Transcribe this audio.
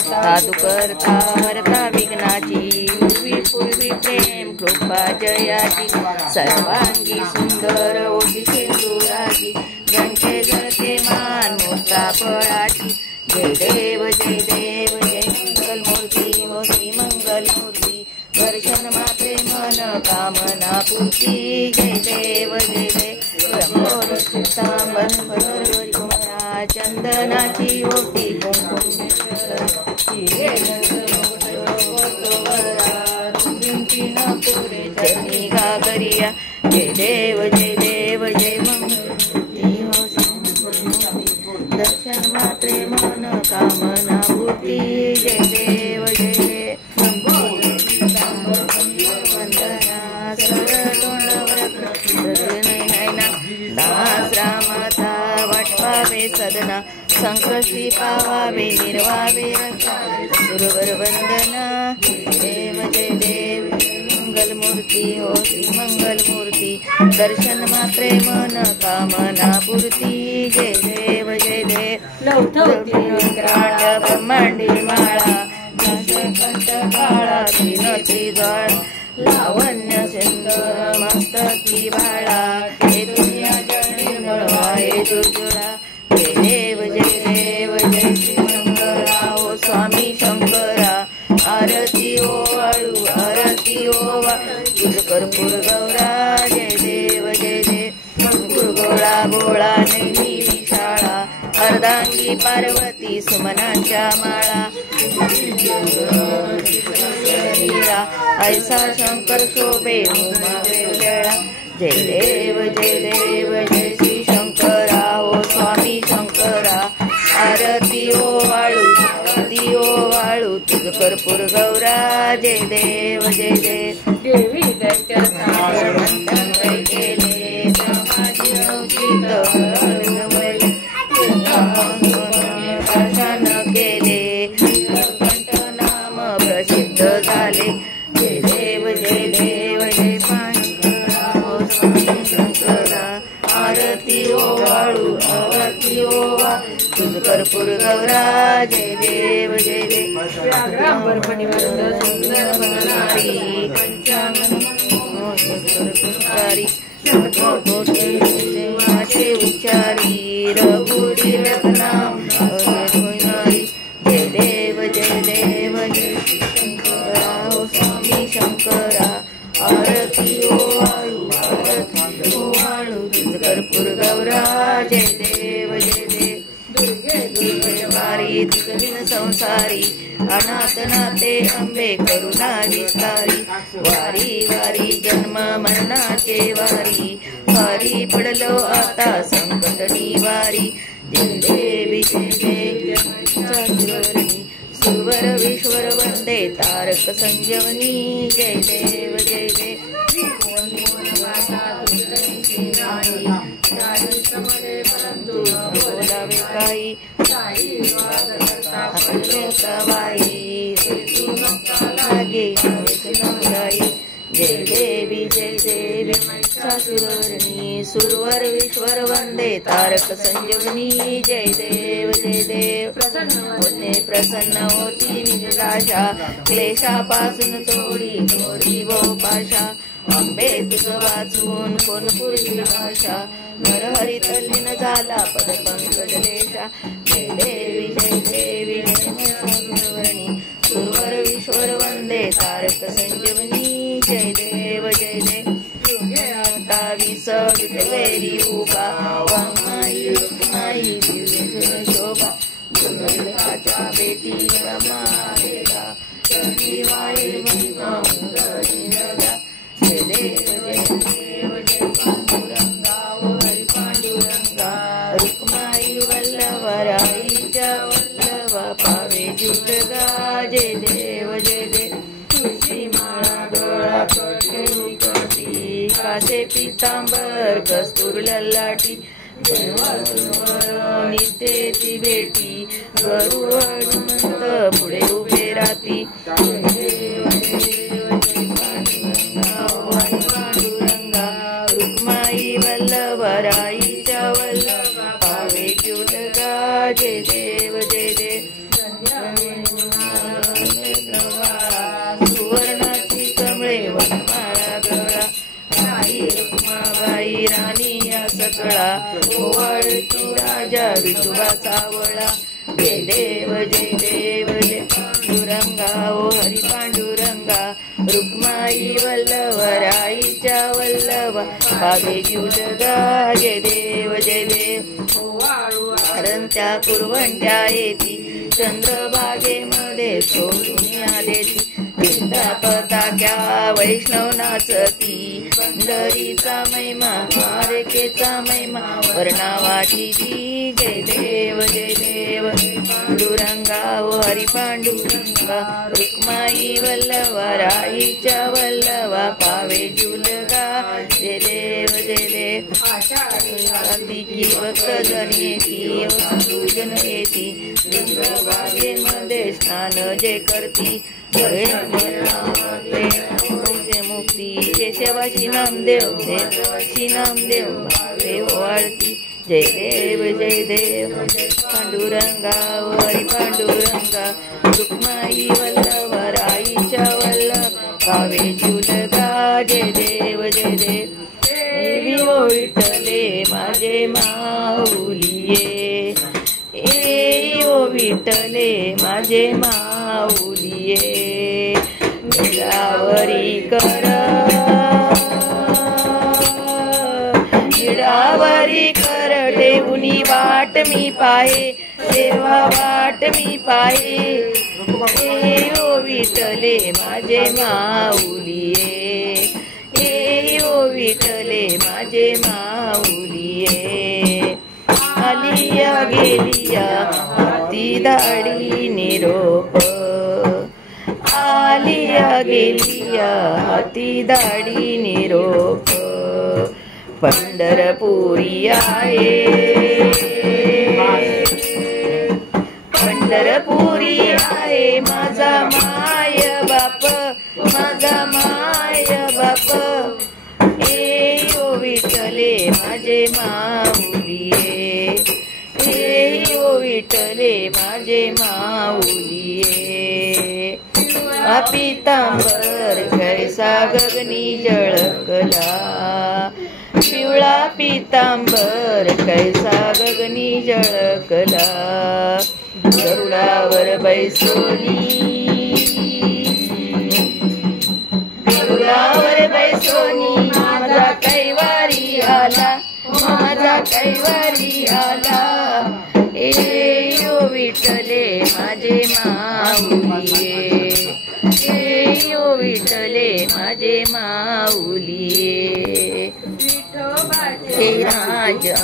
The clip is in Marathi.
साधु करता हरता विघ्नाची, पूर्वी पूर्वी प्रेम कृपा जयाची, सर्वांगी सुंदर ओटी सिंदुराची, गंठे जळते मान मोठा फळाची। जय देव जय देव जय मंगल मूर्ती हो श्री मंगल मूर्ती, दर्शन मात्रे मन कामना पूर्ती। जय देव जय देव ब्रह्मोर सांबन भरवरी कुमारा, चंदनाची ओटी कुंकुम चरणी घागरिया। जय देव जय देव जय मंगल हो दर्शन मात्रे मन कामना पूर्ती। जय देव जय देव वंदना दास रामाचा वाटवावे सदना, संकष्टी पावावे निर्वावे सुरवर वंदना। देव जय देव मंगल मूर्ती हो श्री मंगल मूर्ती, दर्शन मात्रे मन कामना पूर्ती। जय देव जय देव ब्रह्मांडी माळा, कंठ काळा तीन त्रिज्वाळ, लावण्य सिंदूर मस्तकी बाळा, हे दुनिया जळणी मळवाए जुजुळा। जय देव जय देव जय श्री शंकरा हो स्वामी शंकरा, आरती ओवाळू आरती ओवाळू तुझ कर्पूर गौरा। जय देव जय देव गोळा गोळा नेहमी विशाळा, अर्धांगी पार्वती सुमनाच्या माळा, ऐसा शंकर शोभे उमा वेळा। जय देव जय देव जय श्री शंकरा हो स्वामी शंकरा, आरती ओवाळू आरती ओवाळू तुझ कर्पूर गौरा। जय देव जय देव देवी केले दर्शन केले, कंठ नाम प्रसिद्ध झाले। जय देव जय देव जय स्वामी शंकरा, आरती ओवाळू आरती ओवा तुझ कर्पूर गौरा। जय देव जय देव सुंदर बनणारी पंचांगी माझे उच्चारी रघुडी रत्नाम होणारी। जय देव जय देव जय शंकरा हो स्वामी शंकरा, आरती ओवाळू आरती ओवाळू तुझ कर्पूर गौरा। जय देव जय देव दुर्गे दुर्गे वारी तुझ बिन संसारी, अनाथ नाथे अंबे करुणा विस्तारी। वारी वारी जन्म मरणाचे वारी, वारी पडलो आता संकट निवारी। जय देवी जय देव सुरवर विश्वर वंदे तारक संजीवनी। जय देव जय देव बोलावे काही लागे जय देवी जय देवी महिषासुरवर्णी, सुरवर विश्वर वंदे तारक संजीवनी। जय देव जय देव प्रसन्न होती निराशा, क्लेशापासून तोडी तोडी वो पाशा। अंबे तुझ वाचून कोण पुरली भाषा, नरहरी तल्लीन झाला पद पंकजलेशा। जय देवी जय देवी जय महिषासुरवर्णी, सुरवर विश्वर वंदे तारक संजीवनी। जय देव जय देव विसवेरी उभा, वामाई रुक्माई दिव्य शोभा, दुर्गाच्या बेटी रमा देगा, वाई महिमा जय देव जय देव जय पांडुरंगा हरी पांडुरंगा, रुक्माई वल्लभराईच्या वल्लभा पावे जुलगा। जय देव जय देव तुळशी माळा गळा कटी, कासे पितांबर कस्तूर ललाटी, नित्याची भेटी गरुड हनुमंत पुढे उभे राहती। पांडुरंगा रुक्माई वल्लभराईच्या वल्लभ सगळा ओवाळती राजा विठोबा सावळा. जय देव जय देव जय पांडुरंगा ओ हरी पांडुरंगा. रुक्माई वल्लभ राईच्या वल्लभा पावे जुलगा. जय देव जय देव हरणत्या कुरवंट्या येती चंद्रभागेमध्ये सोडून आलेती. चिंता पताक्या वैष्णव नाचती पंढरीचा महिमा मारेकेचा महिमा वर्णावाची ती. जय देव जय देव पांडुरंगा ओ हरी पांडुरंगा. रुक्माई वल्लभा राईच्या वल्लभा पावे जुलगा. जय देव जय देव की भक्तजन येती पूजन येती चंद्रभागेमध्ये स्नान जे करती. मुक्ती केशवाशी नामदेव देवाशी नामदेव भावे ओवाळती. जय देव जय देव पांडुरंगा हरी पांडुरंगा. रुक्माई वल्लभ राईच्या वल्लभ भावे जुलगा. जय देव जय देव देवी ओ विठ्ठले माझे माऊलिये. ओ विठ्ठले माझे माऊलिये. निडावरी कर निडावरी कर ठेवूनी वाट मी पाहे देवा वाट मी पाहे. ओ विठ्ठले माझे माऊलिये. ओ विठ्ठले माझे माऊलिये. आलिया गेलिया हाती दाढी निरोप. आलिया गेलिया हाती दाढी निरोप. पंढरपुरी आहे पंढरपुरी आहे माझा माय बाप माझा माय बाप. ओ विठ्ठले माझे माऊलिये. ओ विठ्ठले माझे माऊलिये. पीतांबर कैसा गगनी जळकला. पिवळा पीतांबर कैसा गगनी जळकला. गरुडावर बैसोनी गरुडावर बैसोनी माझा कैवारी आला माझा कैवारी आला. ओ विठ्ठले माझे माऊलिये. ओ विठ्ठले माझे माऊलिये. विठोबाचे राज